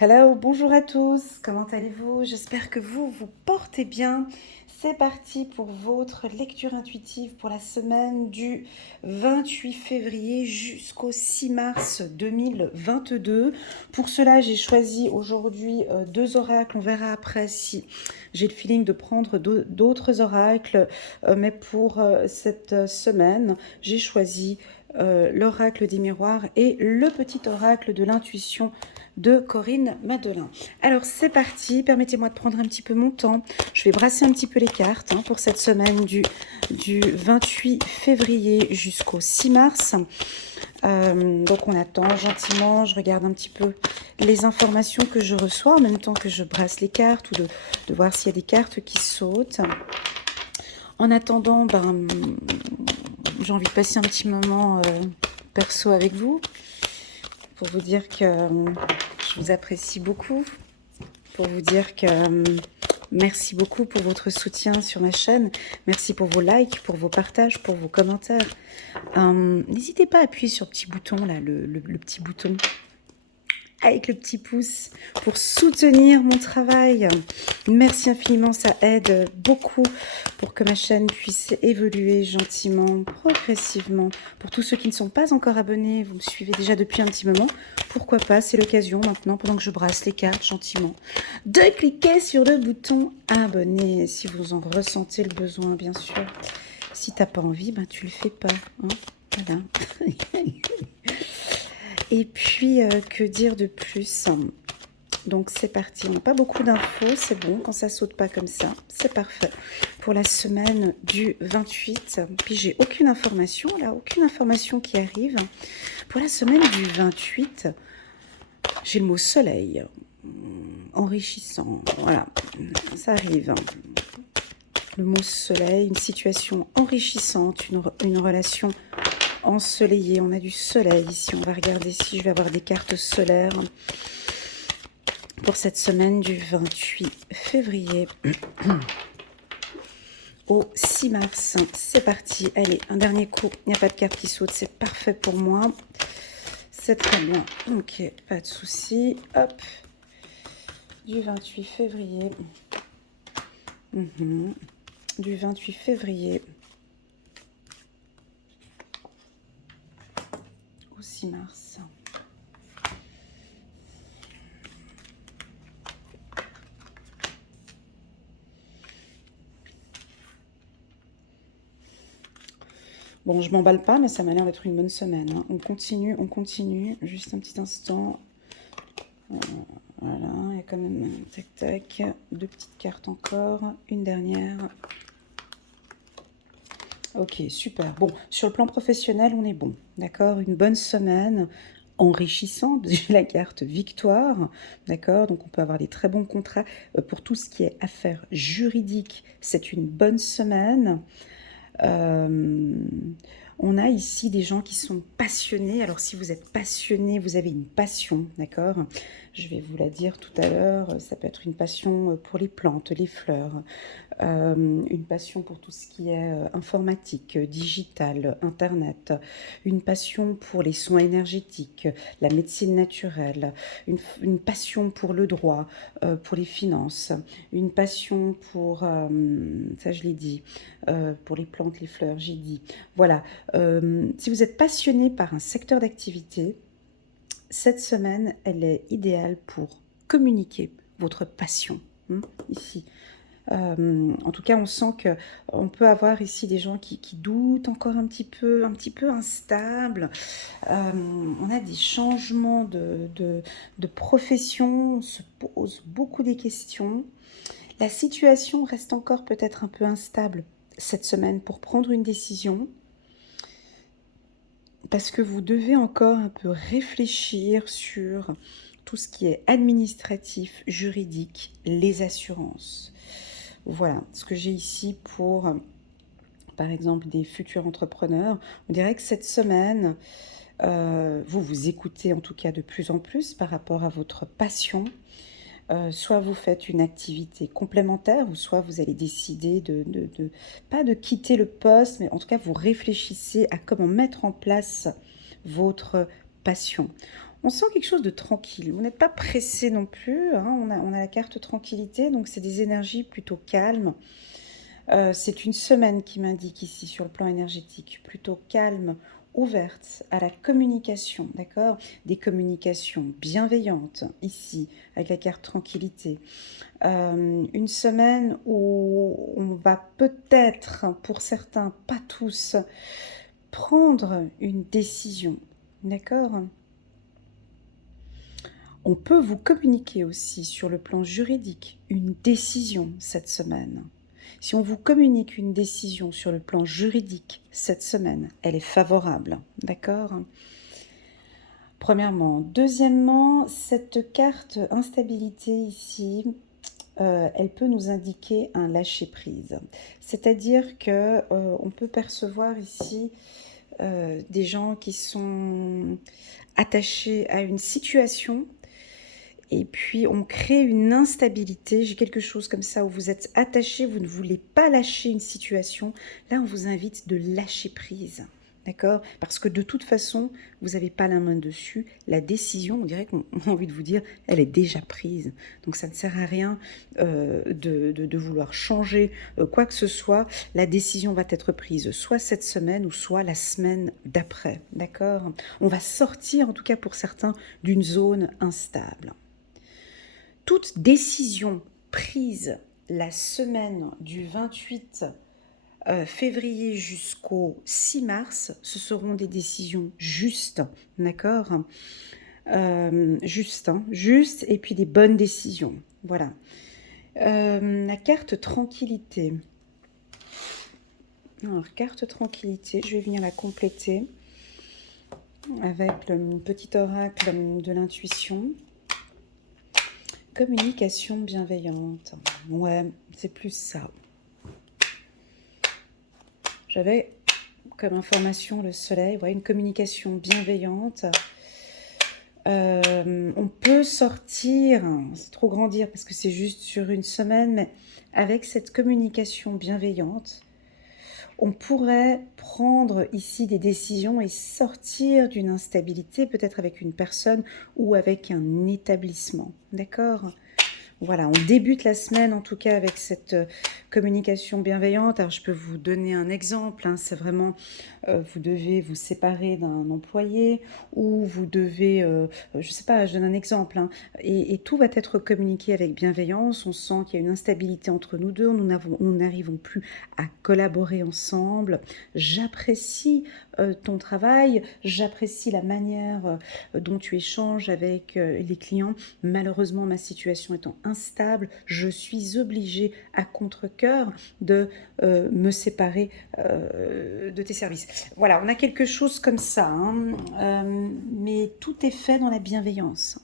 Hello, bonjour à tous, comment allez-vous? J'espère que vous portez bien. C'est parti pour votre lecture intuitive pour la semaine du 28 février jusqu'au 6 mars 2022. Pour cela, j'ai choisi aujourd'hui deux oracles. On verra après si j'ai le feeling de prendre d'autres oracles. Mais pour cette semaine, j'ai choisi l'oracle des miroirs et le petit oracle de l'intuition de Corinne Madelin. Alors c'est parti, permettez-moi de prendre un petit peu mon temps. Je vais brasser un petit peu les cartes pour cette semaine du 28 février jusqu'au 6 mars. Donc on attend gentiment, je regarde un petit peu les informations que je reçois en même temps que je brasse les cartes ou de voir s'il y a des cartes qui sautent. En attendant, j'ai envie de passer un petit moment perso avec vous pour vous dire que je vous apprécie beaucoup, pour vous dire que merci beaucoup pour votre soutien sur ma chaîne, merci pour vos likes, pour vos partages, pour vos commentaires. N'hésitez pas à appuyer sur le petit bouton, là, le petit bouton avec le petit pouce pour soutenir mon travail. Merci infiniment, ça aide beaucoup pour que ma chaîne puisse évoluer gentiment, progressivement. Pour tous ceux qui ne sont pas encore abonnés, vous me suivez déjà depuis un petit moment, pourquoi pas, c'est l'occasion maintenant, pendant que je brasse les cartes gentiment, de cliquer sur le bouton abonner, si vous en ressentez le besoin, bien sûr. Si t'as pas envie, tu le fais pas, hein, voilà. Et puis, que dire de plus? Donc, c'est parti. On n'a pas beaucoup d'infos, c'est bon. Quand ça saute pas comme ça, c'est parfait. Pour la semaine du 28, puis j'ai aucune information, là, aucune information qui arrive. Pour la semaine du 28, j'ai le mot soleil. Enrichissant, voilà, ça arrive. Le mot soleil, une situation enrichissante, une relation ensoleillé, on a du soleil ici, on va regarder si je vais avoir des cartes solaires pour cette semaine du 28 février au 6 mars. C'est parti, allez, un dernier coup, il n'y a pas de carte qui saute, c'est parfait pour moi, c'est très bien, ok, pas de souci, hop, du 28 février, du 28 février au 6 mars. Bon, je m'emballe pas, mais ça m'a l'air d'être une bonne semaine. Hein. On continue. Juste un petit instant. Voilà, il y a quand même, tac, tac, deux petites cartes encore. Une dernière. Ok, super. Bon, sur le plan professionnel, on est bon. D'accord, une bonne semaine enrichissante. J'ai la carte victoire. D'accord, donc on peut avoir des très bons contrats. Pour tout ce qui est affaires juridiques, c'est une bonne semaine. On a ici des gens qui sont passionnés. Alors si vous êtes passionné, vous avez une passion, d'accord? Je vais vous la dire tout à l'heure. Ça peut être une passion pour les plantes, les fleurs, une passion pour tout ce qui est informatique, digital, internet, une passion pour les soins énergétiques, la médecine naturelle, une passion pour le droit, pour les finances, une passion pour, ça je l'ai dit, pour les plantes, les fleurs, j'ai dit. Voilà, si vous êtes passionné par un secteur d'activité, cette semaine, elle est idéale pour communiquer votre passion, ici. En tout cas, on sent que on peut avoir ici des gens qui doutent encore un petit peu instables. On a des changements de profession, on se pose beaucoup des questions. La situation reste encore peut-être un peu instable cette semaine pour prendre une décision, parce que vous devez encore un peu réfléchir sur tout ce qui est administratif, juridique, les assurances. Voilà ce que j'ai ici pour, par exemple, des futurs entrepreneurs. On dirait que cette semaine, vous vous écoutez en tout cas de plus en plus par rapport à votre passion. Soit vous faites une activité complémentaire, ou soit vous allez décider pas de quitter le poste, mais en tout cas vous réfléchissez à comment mettre en place votre passion. On sent quelque chose de tranquille. Vous n'êtes pas pressé non plus, hein. On a la carte tranquillité, donc c'est des énergies plutôt calmes. C'est une semaine qui m'indique ici sur le plan énergétique, plutôt calme, ouverte à la communication, d'accord? Des communications bienveillantes ici, avec la carte tranquillité. Une semaine où on va peut-être, pour certains, pas tous, prendre une décision, d'accord? On peut vous communiquer aussi sur le plan juridique une décision cette semaine. Si on vous communique une décision sur le plan juridique cette semaine, elle est favorable, d'accord? Premièrement. Deuxièmement, cette carte instabilité ici, elle peut nous indiquer un lâcher-prise. C'est-à-dire que on peut percevoir ici des gens qui sont attachés à une situation et puis on crée une instabilité. J'ai quelque chose comme ça où vous êtes attaché, vous ne voulez pas lâcher une situation. Là, on vous invite de lâcher prise. D'accord? Parce que de toute façon, vous n'avez pas la main dessus. La décision, on dirait qu'on a envie de vous dire, elle est déjà prise. Donc ça ne sert à rien de vouloir changer quoi que ce soit. La décision va être prise soit cette semaine ou soit la semaine d'après. D'accord? On va sortir, en tout cas pour certains, d'une zone instable. Toute décision prise la semaine du 28 février jusqu'au 6 mars, ce seront des décisions justes, d'accord? Justes, hein, justes, et puis des bonnes décisions, voilà. La carte tranquillité. Alors, carte tranquillité, je vais venir la compléter avec le petit oracle de l'intuition. Communication bienveillante. Ouais, c'est plus ça. J'avais comme information le soleil, ouais, une communication bienveillante. On peut sortir, c'est trop grand dire parce que c'est juste sur une semaine, mais avec cette communication bienveillante, on pourrait prendre ici des décisions et sortir d'une instabilité, peut-être avec une personne ou avec un établissement. D'accord ? Voilà, on débute la semaine en tout cas avec cette communication bienveillante. Alors je peux vous donner un exemple, hein, c'est vraiment, vous devez vous séparer d'un employé ou vous devez, je ne sais pas, je donne un exemple, hein, et tout va être communiqué avec bienveillance. On sent qu'il y a une instabilité entre nous deux, nous n'arrivons plus à collaborer ensemble. J'apprécie ton travail, j'apprécie la manière dont tu échanges avec les clients. Malheureusement, ma situation étant instable, je suis obligée à contre-cœur de me séparer de tes services. Voilà, on a quelque chose comme ça, hein, mais tout est fait dans la bienveillance.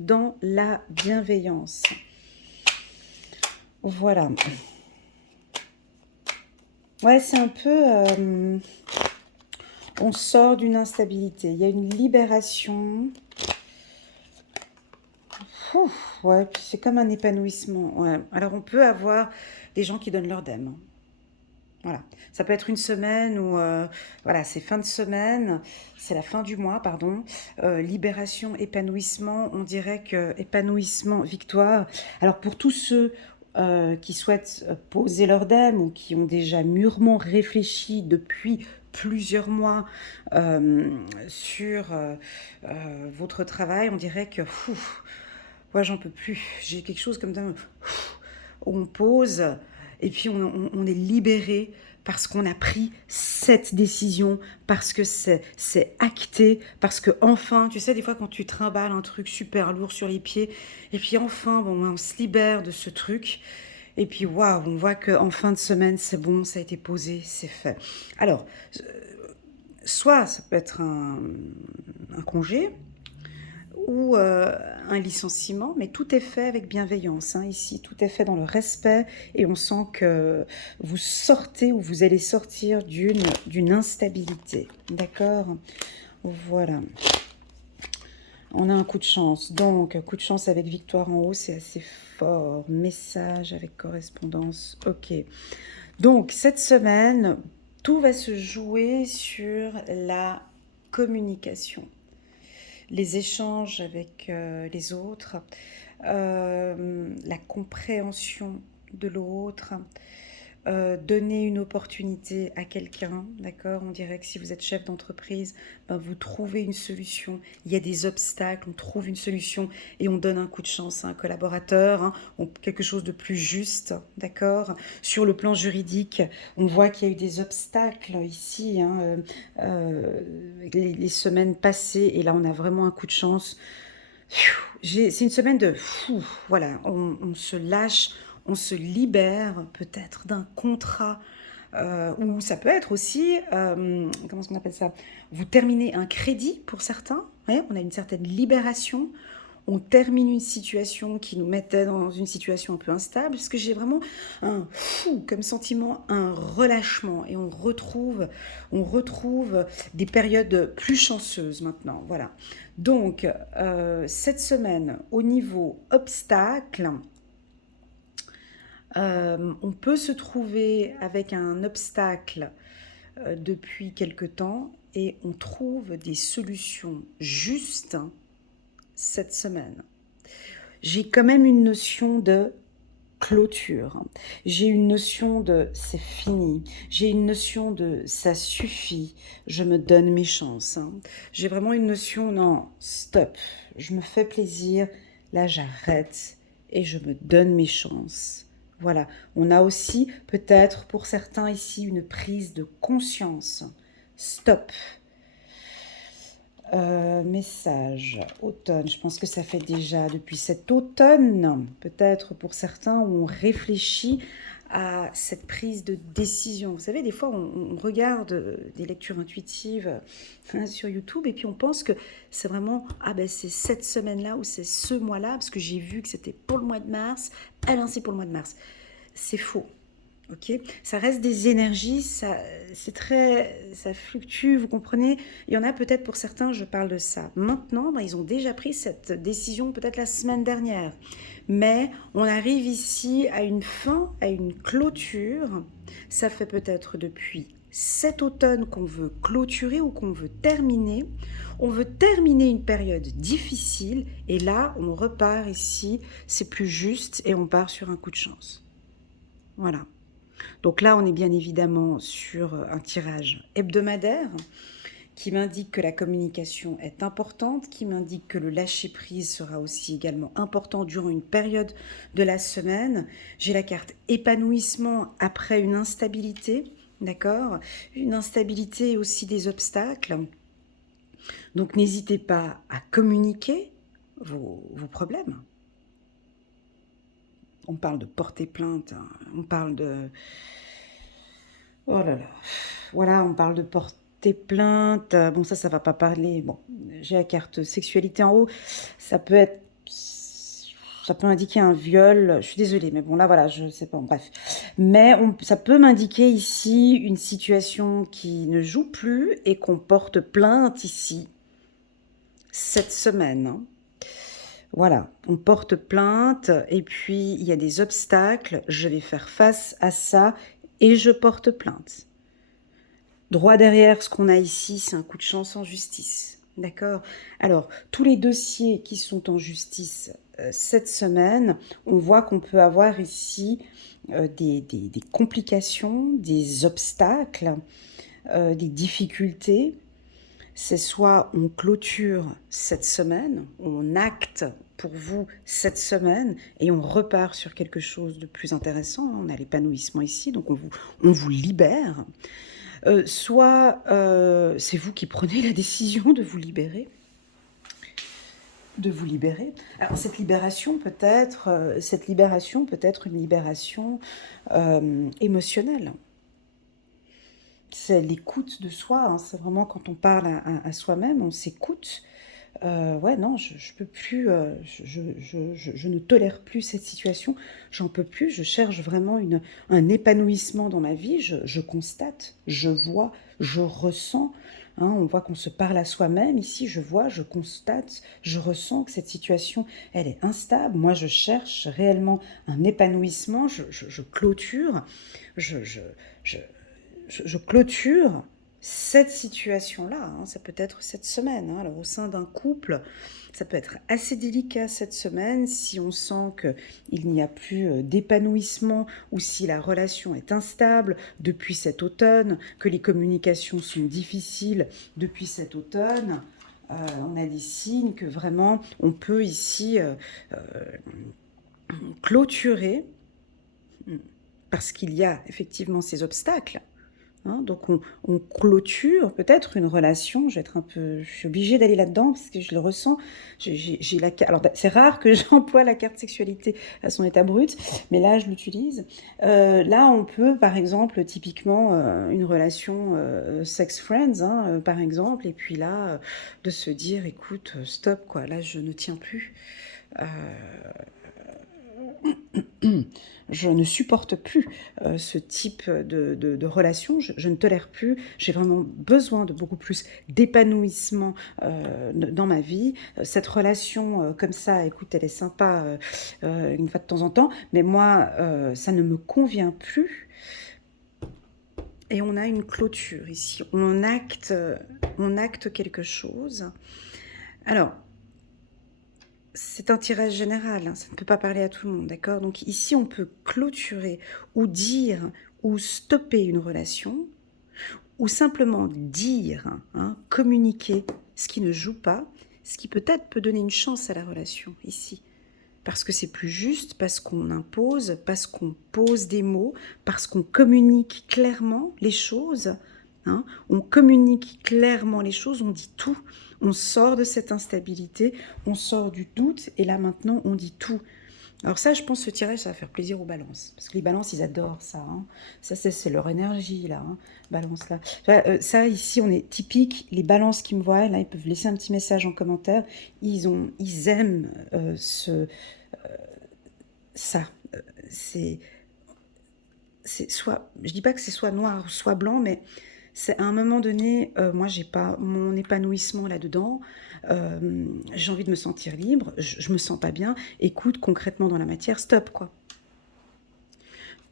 Dans la bienveillance. Voilà. Ouais, c'est un peu... on sort d'une instabilité. Il y a une libération. Ouf, ouais, puis c'est comme un épanouissement. Ouais. Alors, on peut avoir des gens qui donnent leur dème. Voilà. Ça peut être une semaine ou... voilà, c'est fin de semaine. C'est la fin du mois, pardon. Libération, épanouissement. On dirait que épanouissement, victoire. Alors, pour tous ceux qui souhaitent poser leur dème ou qui ont déjà mûrement réfléchi depuis plusieurs mois sur votre travail, on dirait que ouais, j'en peux plus. J'ai quelque chose comme ça où on pose et puis on est libéré parce qu'on a pris cette décision, parce que c'est acté, parce que enfin, tu sais, des fois quand tu trimbales un truc super lourd sur les pieds, et puis enfin, bon, on se libère de ce truc, et puis waouh, on voit qu'en fin de semaine, c'est bon, ça a été posé, c'est fait. Alors, soit ça peut être un congé, ou un licenciement, mais tout est fait avec bienveillance, hein, ici, tout est fait dans le respect, et on sent que vous sortez ou vous allez sortir d'une instabilité, d'accord? Voilà. On a un coup de chance, donc coup de chance avec victoire en haut, c'est assez fort, message avec correspondance, ok. Donc cette semaine, tout va se jouer sur la communication. les échanges avec les autres, la compréhension de l'autre, donner une opportunité à quelqu'un, d'accord? On dirait que si vous êtes chef d'entreprise, ben vous trouvez une solution. Il y a des obstacles, on trouve une solution et on donne un coup de chance à un collaborateur, hein, quelque chose de plus juste, d'accord? Sur le plan juridique, on voit qu'il y a eu des obstacles ici, hein, les semaines passées, et là on a vraiment un coup de chance. C'est une semaine de fou, voilà, on se lâche, on se libère peut-être d'un contrat, ou ça peut être aussi, comment est-ce qu'on appelle ça? Vous terminez un crédit pour certains, ouais, on a une certaine libération, on termine une situation qui nous mettait dans une situation un peu instable, parce que j'ai vraiment un fou comme sentiment, un relâchement, et on retrouve des périodes plus chanceuses maintenant, voilà. Donc, cette semaine, au niveau obstacle, on peut se trouver avec un obstacle depuis quelque temps et on trouve des solutions justes cette semaine. J'ai quand même une notion de clôture. J'ai une notion de c'est fini. J'ai une notion de ça suffit. Je me donne mes chances. J'ai vraiment une notion non, stop. Je me fais plaisir. Là, j'arrête et je me donne mes chances. Voilà. On a aussi peut-être pour certains ici une prise de conscience. Stop. Message, automne, je pense que ça fait déjà depuis cet automne, peut-être pour certains, où on réfléchit à cette prise de décision. Vous savez, des fois, on regarde des lectures intuitives sur YouTube et puis on pense que c'est vraiment, ah ben c'est cette semaine-là ou c'est ce mois-là, parce que j'ai vu que c'était pour le mois de mars, alors c'est pour le mois de mars. C'est faux. Ok, ça reste des énergies, ça fluctue, vous comprenez. Il y en a peut-être pour certains, je parle de ça. Maintenant, ben, ils ont déjà pris cette décision peut-être la semaine dernière. Mais on arrive ici à une fin, à une clôture. Ça fait peut-être depuis cet automne qu'on veut clôturer ou qu'on veut terminer. On veut terminer une période difficile et là, on repart ici, c'est plus juste et on part sur un coup de chance. Voilà. Donc là, on est bien évidemment sur un tirage hebdomadaire qui m'indique que la communication est importante, qui m'indique que le lâcher-prise sera aussi également important durant une période de la semaine. J'ai la carte épanouissement après une instabilité, d'accord? Une instabilité et aussi des obstacles. Donc n'hésitez pas à communiquer vos problèmes. On parle de porter plainte, hein. On parle de... Oh là là. Voilà, on parle de porter plainte. Bon, ça va pas parler. Bon, j'ai la carte sexualité en haut. Ça peut être... Ça peut indiquer un viol. Je suis désolée, mais bon, là, voilà, je sais pas. Bref. Mais ça peut m'indiquer ici une situation qui ne joue plus et qu'on porte plainte ici, cette semaine, hein. Voilà, on porte plainte et puis il y a des obstacles. Je vais faire face à ça et je porte plainte. Droit derrière, ce qu'on a ici, c'est un coup de chance en justice. D'accord? Alors, tous les dossiers qui sont en justice cette semaine, on voit qu'on peut avoir ici des complications, des obstacles, des difficultés. C'est soit on clôture cette semaine, on acte pour vous cette semaine et on repart sur quelque chose de plus intéressant. On a l'épanouissement ici, donc on vous libère. Soit c'est vous qui prenez la décision de vous libérer. Alors cette libération peut être une libération émotionnelle. C'est l'écoute de soi, hein. C'est vraiment quand on parle à soi-même, on s'écoute. Ouais, non, je peux plus, je ne tolère plus cette situation, j'en peux plus, je cherche vraiment un épanouissement dans ma vie, je constate, je vois, je ressens, hein, on voit qu'on se parle à soi-même, ici je vois, je constate, je ressens que cette situation, elle est instable, moi je cherche réellement un épanouissement, je clôture, je, je, je, je clôture cette situation-là, hein, ça peut être cette semaine, hein, alors au sein d'un couple, ça peut être assez délicat cette semaine si on sent qu'il n'y a plus d'épanouissement ou si la relation est instable depuis cet automne, que les communications sont difficiles depuis cet automne. On a des signes que vraiment on peut ici clôturer parce qu'il y a effectivement ces obstacles. Hein, donc on clôture peut-être une relation. Je suis obligée d'aller là-dedans parce que je le ressens. Alors c'est rare que j'emploie la carte sexualité à son état brut, mais là je l'utilise. Là on peut par exemple typiquement une relation sex friends, hein, par exemple, et puis là de se dire écoute stop quoi, là je ne tiens plus. Euh, je ne supporte plus ce type de relation, je ne tolère plus, j'ai vraiment besoin de beaucoup plus d'épanouissement dans ma vie. Cette relation comme ça, écoute, elle est sympa une fois de temps en temps, mais moi, ça ne me convient plus. Et on a une clôture ici, on acte quelque chose. Alors, c'est un tirage général, hein, ça ne peut pas parler à tout le monde, d'accord? Donc ici, on peut clôturer ou dire ou stopper une relation, ou simplement dire, hein, communiquer ce qui ne joue pas, ce qui peut-être peut donner une chance à la relation ici. Parce que c'est plus juste, parce qu'on impose, parce qu'on pose des mots, parce qu'on communique clairement les choses. Hein, on communique clairement les choses, on dit tout. On sort de cette instabilité, on sort du doute, et là maintenant on dit tout. Alors ça, je pense que ce tirage, ça va faire plaisir aux balances. Parce que les balances, ils adorent ça. Hein. Ça, c'est leur énergie, là. Hein, balance, là. Ça, ici, on est typique. Les balances qui me voient, là, ils peuvent laisser un petit message en commentaire. Ils aiment ça. C'est soit... Je dis pas que c'est soit noir ou soit blanc, mais c'est à un moment donné, moi, j'ai pas mon épanouissement là-dedans. J'ai envie de me sentir libre. Je me sens pas bien. Écoute, concrètement, dans la matière, stop, quoi.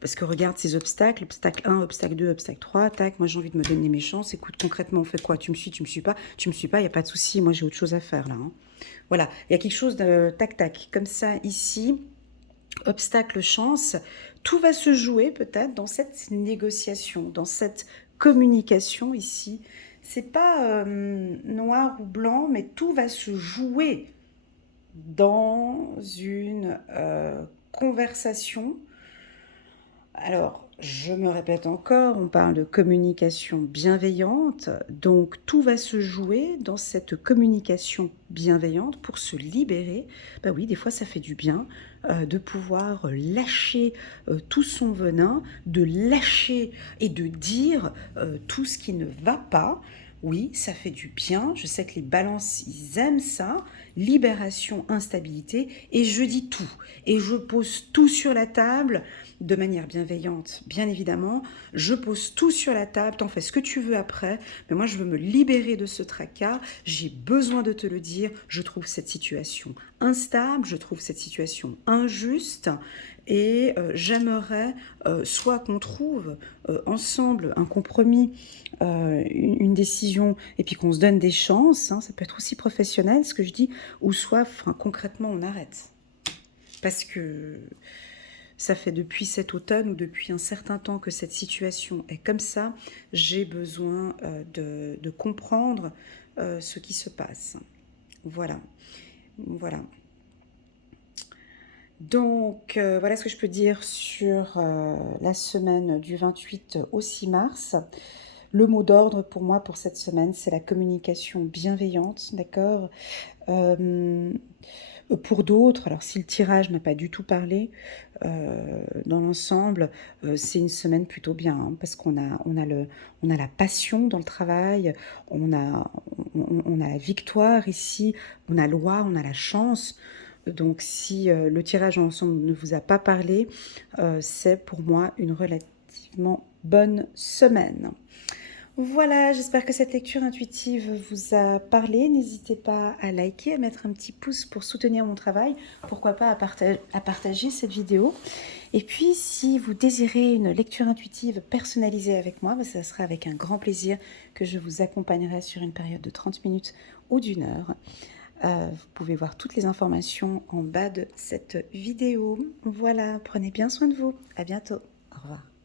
Parce que regarde ces obstacles, obstacle 1, obstacle 2, obstacle 3, tac, moi j'ai envie de me donner mes chances. Écoute, concrètement, on fait quoi? Tu me suis, tu me suis pas? Tu me suis pas, il n'y a pas de souci, moi j'ai autre chose à faire là. Hein. Voilà, il y a quelque chose de tac, tac, comme ça ici, obstacle, chance. Tout va se jouer peut-être dans cette négociation, dans cette communication ici. C'est pas noir ou blanc, mais tout va se jouer dans une conversation. Alors, je me répète encore, on parle de communication bienveillante, donc tout va se jouer dans cette communication bienveillante pour se libérer. Bah oui, des fois ça fait du bien de pouvoir lâcher tout son venin, de lâcher et de dire tout ce qui ne va pas. Oui, ça fait du bien. Je sais que les balances, ils aiment ça. Libération, instabilité. Et je dis tout. Et je pose tout sur la table de manière bienveillante, bien évidemment. Je pose tout sur la table, t'en fais ce que tu veux après, mais moi je veux me libérer de ce tracas, j'ai besoin de te le dire, je trouve cette situation instable, je trouve cette situation injuste, et j'aimerais soit qu'on trouve ensemble un compromis, une décision, et puis qu'on se donne des chances, hein, ça peut être aussi professionnel ce que je dis, ou soit enfin, concrètement on arrête. Parce que ça fait depuis cet automne ou depuis un certain temps que cette situation est comme ça. J'ai besoin de comprendre ce qui se passe. Voilà. Voilà. Donc, voilà ce que je peux dire sur la semaine du 28 au 6 mars. Le mot d'ordre pour moi pour cette semaine, c'est la communication bienveillante, d'accord pour d'autres, alors si le tirage n'a pas du tout parlé, dans l'ensemble, c'est une semaine plutôt bien, hein, parce on a la passion dans le travail, on a la victoire ici, on a loi, on a la chance. Donc si le tirage en ensemble ne vous a pas parlé, c'est pour moi une relativement bonne semaine. Voilà, j'espère que cette lecture intuitive vous a parlé. N'hésitez pas à liker, à mettre un petit pouce pour soutenir mon travail. Pourquoi pas à partager cette vidéo. Et puis, si vous désirez une lecture intuitive personnalisée avec moi, ça sera avec un grand plaisir que je vous accompagnerai sur une période de 30 minutes ou d'1 heure. Vous pouvez voir toutes les informations en bas de cette vidéo. Voilà, prenez bien soin de vous. À bientôt. Au revoir.